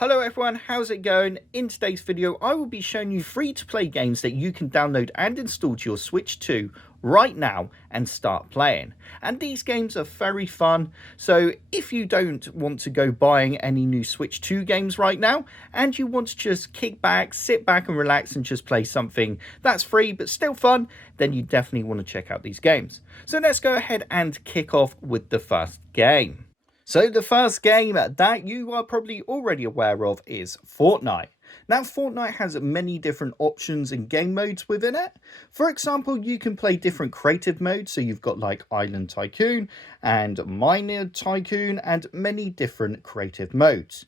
Hello everyone, how's it going? In today's video, I will be showing you free-to-play games that you can download and install to your Switch 2 right now and start playing. And these games are very fun, so if you don't want to go buying any new Switch 2 games right now, and you want to just kick back, sit back and relax and just play something that's free but still fun, then you definitely want to check out these games. So let's go ahead and kick off with the first game. So the first game that you are probably already aware of is Fortnite. Now Fortnite has many different options and game modes within it. For example, you can play different creative modes, so you've got like Island Tycoon and Miner Tycoon and many different creative modes.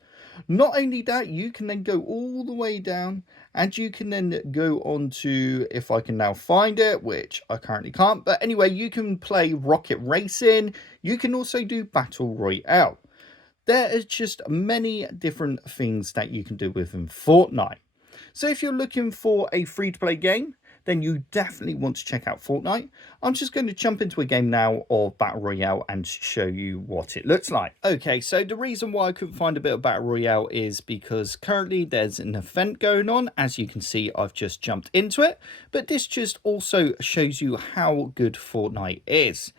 Not only that, you can then go all the way down and you can then go on to, if I can now find it, which I currently can't, but anyway, you can play Rocket Racing. You can also do Battle Royale. There is just many different things that you can do within Fortnite. So if you're looking for a free-to-play game, then you definitely want to check out Fortnite. I'm just going to jump into a game now of Battle Royale and show you what it looks like. Okay, so the reason why I couldn't find a bit of Battle Royale is because currently there's an event going on. As you can see, I've just jumped into it, but this just also shows you how good Fortnite is.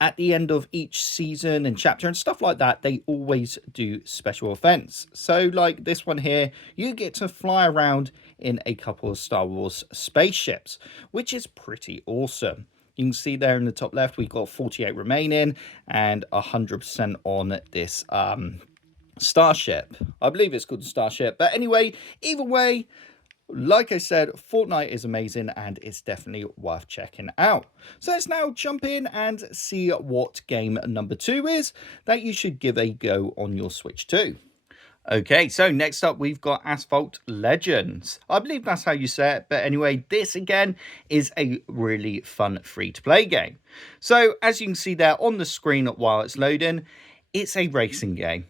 At the end of each season and chapter and stuff like that, they always do special events. So like this one here, you get to fly around in a couple of Star Wars spaceships, which is pretty awesome. You can see there in the top left, we've got 48 remaining and 100% on this starship. I believe it's called the Starship. But anyway, either way, like I said, Fortnite is amazing and it's definitely worth checking out. So let's now jump in and see what game number 2 is that you should give a go on your Switch 2. Okay, so next up we've got Asphalt Legends. I believe that's how you say it, but anyway, this again is a really fun free-to-play game. So as you can see there on the screen while it's loading, it's a racing game.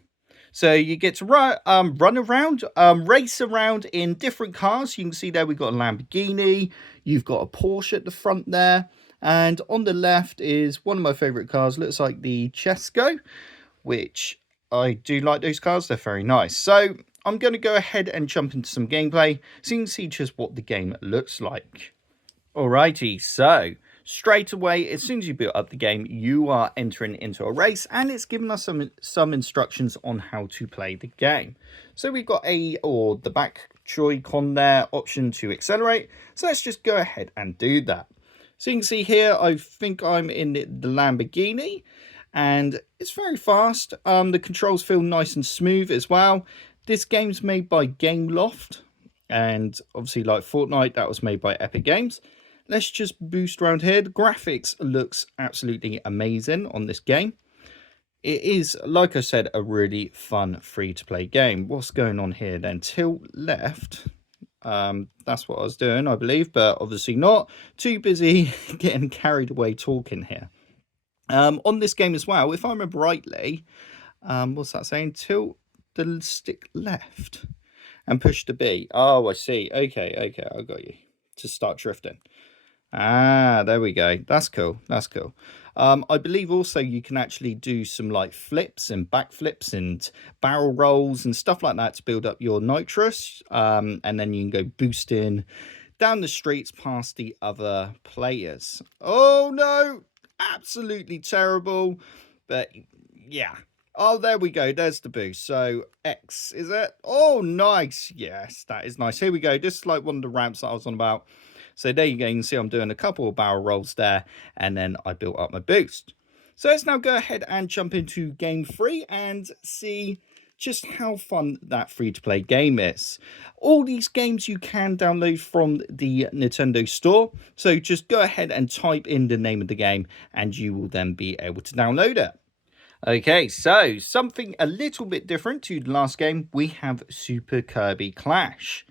So you get to run around, race around in different cars. You can see there we've got a Lamborghini, you've got a Porsche at the front there, and on the left is one of my favourite cars, looks like the Chesco, which I do like those cars, they're very nice. So I'm going to go ahead and jump into some gameplay so you can see just what the game looks like. Alrighty, so straight away, as soon as you build up the game, you are entering into a race, and it's given us some instructions on how to play the game. So we've got the back Joy-Con there, option to accelerate. So let's just go ahead and do that. So you can see here, I think I'm in the Lamborghini, and it's very fast. The controls feel nice and smooth as well. This game's made by Gameloft, and obviously like Fortnite, that was made by Epic Games. Let's just boost around here. The graphics looks absolutely amazing on this game. It is, like I said, a really fun free-to-play game. What's going on here then? Tilt left. That's what I was doing, I believe, but obviously not. Too busy getting carried away talking here. On this game as well, if I remember rightly, what's that saying? Tilt the stick left and push the B. Oh, I see. Okay, I got you. To start drifting. Ah, there we go. That's cool. That's cool. I believe also you can actually do some like flips and backflips and barrel rolls and stuff like that to build up your nitrous. And then you can go boosting down the streets past the other players. Oh no, absolutely terrible. But yeah. Oh, there we go. There's the boost. So X, is it? Oh, nice. Yes, that is nice. Here we go. This is like one of the ramps that I was on about. So there you go, you can see I'm doing a couple of barrel rolls there, and then I built up my boost. So let's now go ahead and jump into game 3 and see just how fun that free-to-play game is. All these games you can download from the Nintendo store, so just go ahead and type in the name of the game, and you will then be able to download it. Okay, so something a little bit different to the last game, we have Super Kirby Clash.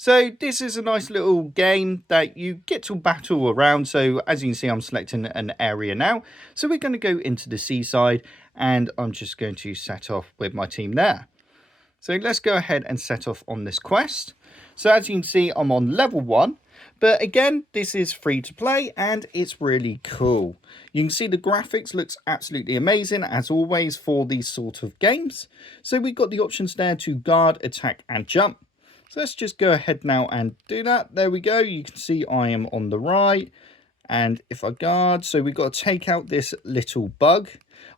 So this is a nice little game that you get to battle around. So as you can see, I'm selecting an area now. So we're going to go into the seaside, and I'm just going to set off with my team there. So let's go ahead and set off on this quest. So as you can see, I'm on level 1. But again, this is free to play and it's really cool. You can see the graphics looks absolutely amazing as always for these sort of games. So we've got the options there to guard, attack and jump. So let's just go ahead now and do that. There we go. You can see I am on the right. And if I guard, so we've got to take out this little bug.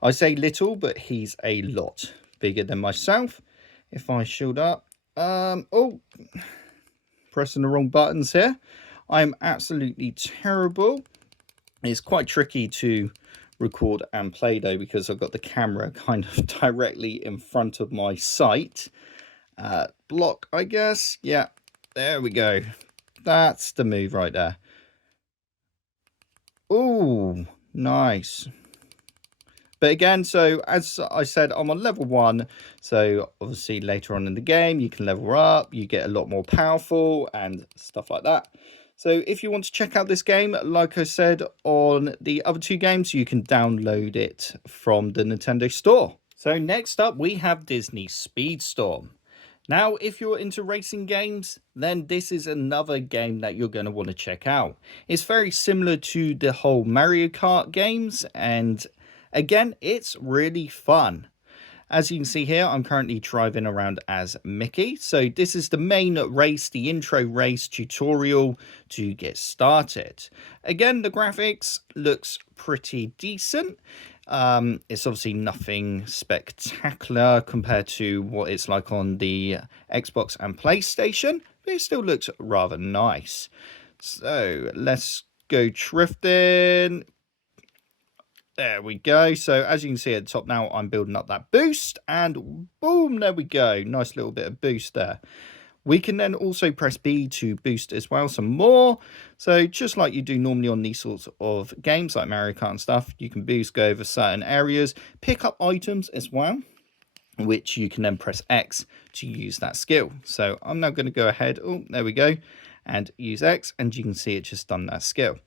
I say little, but he's a lot bigger than myself. If I shield up, oh, pressing the wrong buttons here. I'm absolutely terrible. It's quite tricky to record and play though, because I've got the camera kind of directly in front of my sight. Block, I guess. Yeah, there we go. That's the move right there. Oh, nice. But again, so as I said, I'm on level 1. So obviously later on in the game, you can level up. You get a lot more powerful and stuff like that. So if you want to check out this game, like I said on the other 2 games, you can download it from the Nintendo Store. So next up, we have Disney Speedstorm. Now, if you're into racing games, then this is another game that you're going to want to check out. It's very similar to the whole Mario Kart games, and again, it's really fun. As you can see here, I'm currently driving around as Mickey. So this is the main race, the intro race tutorial to get started. Again, the graphics looks pretty decent. It's obviously nothing spectacular compared to what it's like on the Xbox and PlayStation, but it still looks rather nice. So let's go drifting. There we go. So as you can see at the top now, I'm building up that boost and boom, there we go. Nice little bit of boost there. We can then also press B to boost as well some more. So just like you do normally on these sorts of games like Mario Kart and stuff, you can boost, go over certain areas, pick up items as well, which you can then press X to use that skill. So I'm now going to go ahead, oh, there we go, and use X, and you can see it just done that skill.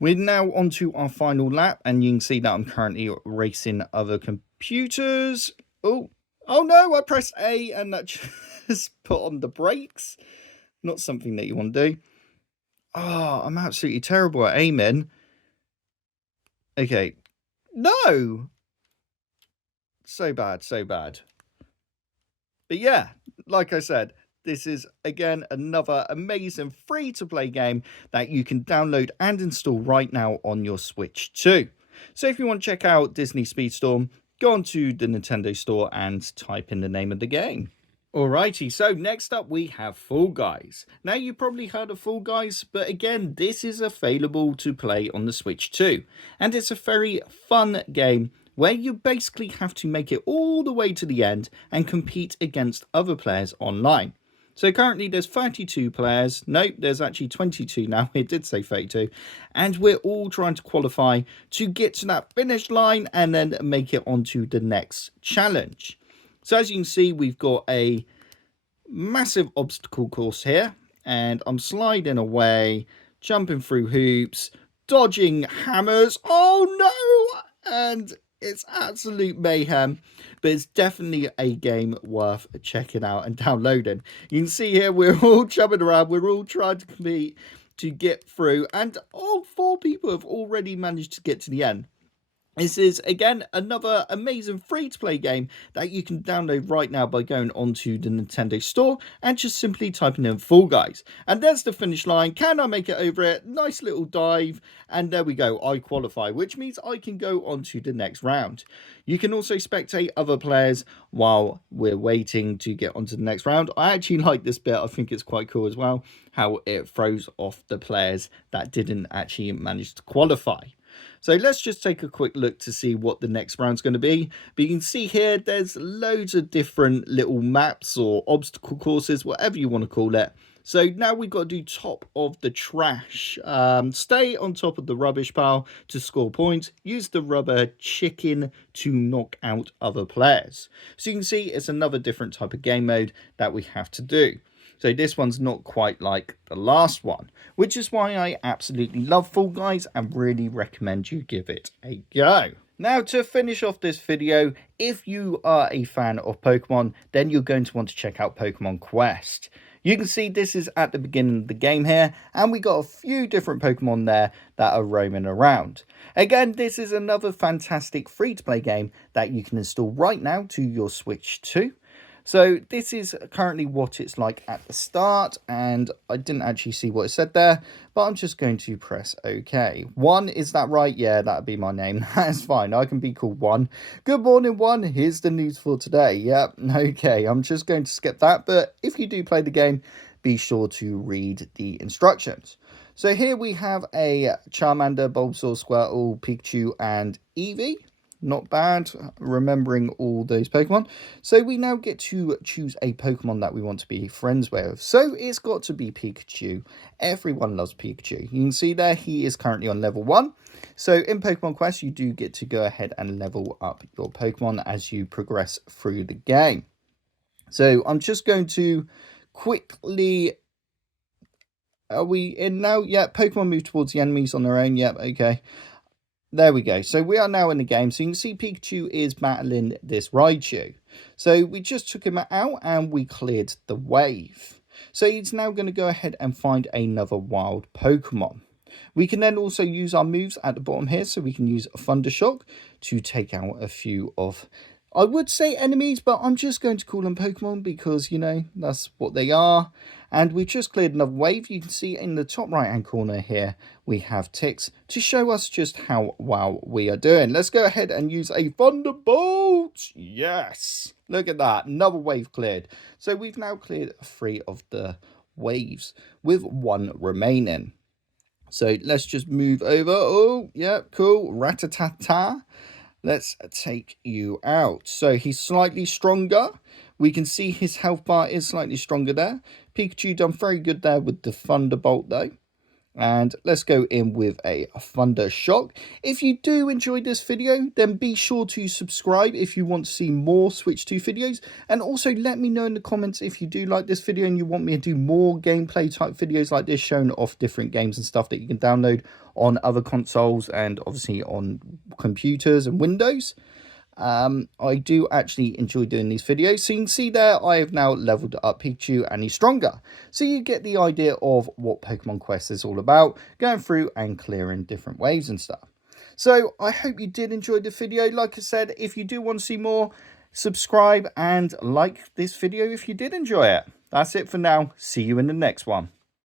We're now on to our final lap, and you can see that I'm currently racing other computers. Oh no, I pressed A and that just put on the brakes. Not something that you want to do. Oh, I'm absolutely terrible at aiming. Okay. No! So bad, so bad. But yeah, like I said, this is, again, another amazing free-to-play game that you can download and install right now on your Switch too. So if you want to check out Disney Speedstorm, go on to the Nintendo Store and type in the name of the game. Alrighty, so next up we have Fall Guys. Now you probably heard of Fall Guys, but again, this is available to play on the Switch too. And it's a very fun game where you basically have to make it all the way to the end and compete against other players online. So currently there's 32 players. Nope, there's actually 22 now. It did say 32. And we're all trying to qualify to get to that finish line and then make it onto the next challenge. So as you can see, we've got a massive obstacle course here. And I'm sliding away, jumping through hoops, dodging hammers. Oh no! And it's absolute mayhem, but it's definitely a game worth checking out and downloading. You can see here we're all jumping around, we're all trying to compete to get through, and all 4 people have already managed to get to the end. This is, again, another amazing free-to-play game that you can download right now by going onto the Nintendo Store and just simply typing in Fall Guys. And there's the finish line. Can I make it over it? Nice little dive. And there we go. I qualify, which means I can go on to the next round. You can also spectate other players while we're waiting to get onto the next round. I actually like this bit. I think it's quite cool as well, how it throws off the players that didn't actually manage to qualify. So let's just take a quick look to see what the next round's going to be. But you can see here, there's loads of different little maps or obstacle courses, whatever you want to call it. So now we've got to do top of the trash. Stay on top of the rubbish pile to score points. Use the rubber chicken to knock out other players. So you can see it's another different type of game mode that we have to do. So this one's not quite like the last one, which is why I absolutely love Fall Guys and really recommend you give it a go. Now, to finish off this video, if you are a fan of Pokemon, then you're going to want to check out Pokemon Quest. You can see this is at the beginning of the game here, and we got a few different Pokemon there that are roaming around. Again, this is another fantastic free-to-play game that you can install right now to your Switch 2. So this is currently what it's like at the start, and I didn't actually see what it said there, but I'm just going to press OK. One, is that right? Yeah, that'd be my name. That's fine. I can be called One. Good morning, One. Here's the news for today. Yep, okay. I'm just going to skip that, but if you do play the game, be sure to read the instructions. So here we have a Charmander, Bulbasaur, Squirtle, Pikachu, and Eevee. Not bad, remembering all those Pokemon. So we now get to choose a Pokemon that we want to be friends with. So it's got to be Pikachu. Everyone loves Pikachu. You can see there he is currently on level 1. So in Pokemon Quest, you do get to go ahead and level up your Pokemon as you progress through the game. So I'm just going to quickly... Are we in now? Yeah, Pokemon move towards the enemies on their own. Yep, okay. There we go. So we are now in the game. So you can see Pikachu is battling this Raichu. So we just took him out and we cleared the wave. So he's now going to go ahead and find another wild Pokemon. We can then also use our moves at the bottom here. So we can use Thundershock to take out a few of, I would say enemies, but I'm just going to call them Pokemon because, you know, that's what they are. And we've just cleared another wave. You can see in the top right hand corner here, we have ticks to show us just how well we are doing. Let's go ahead and use a Thunderbolt. Yes, look at that, another wave cleared. So we've now cleared 3 of the waves with 1 remaining. So let's just move over. Oh, yeah, cool. Ratatata. Let's take you out. So he's slightly stronger. We can see his health bar is slightly stronger there. Pikachu done very good there with the Thunderbolt though. And let's go in with a Thunder Shock. If you do enjoy this video, then be sure to subscribe if you want to see more Switch 2 videos. And also let me know in the comments if you do like this video and you want me to do more gameplay type videos like this, showing off different games and stuff that you can download on other consoles and obviously on computers and Windows. I do actually enjoy doing these videos. So you can see there, I have now leveled up Pikachu and he's stronger. So you get the idea of what Pokemon Quest is all about, going through and clearing different waves and stuff. So I hope you did enjoy the video. Like I said, if you do want to see more, subscribe and like this video if you did enjoy it. That's it for now. See you in the next one.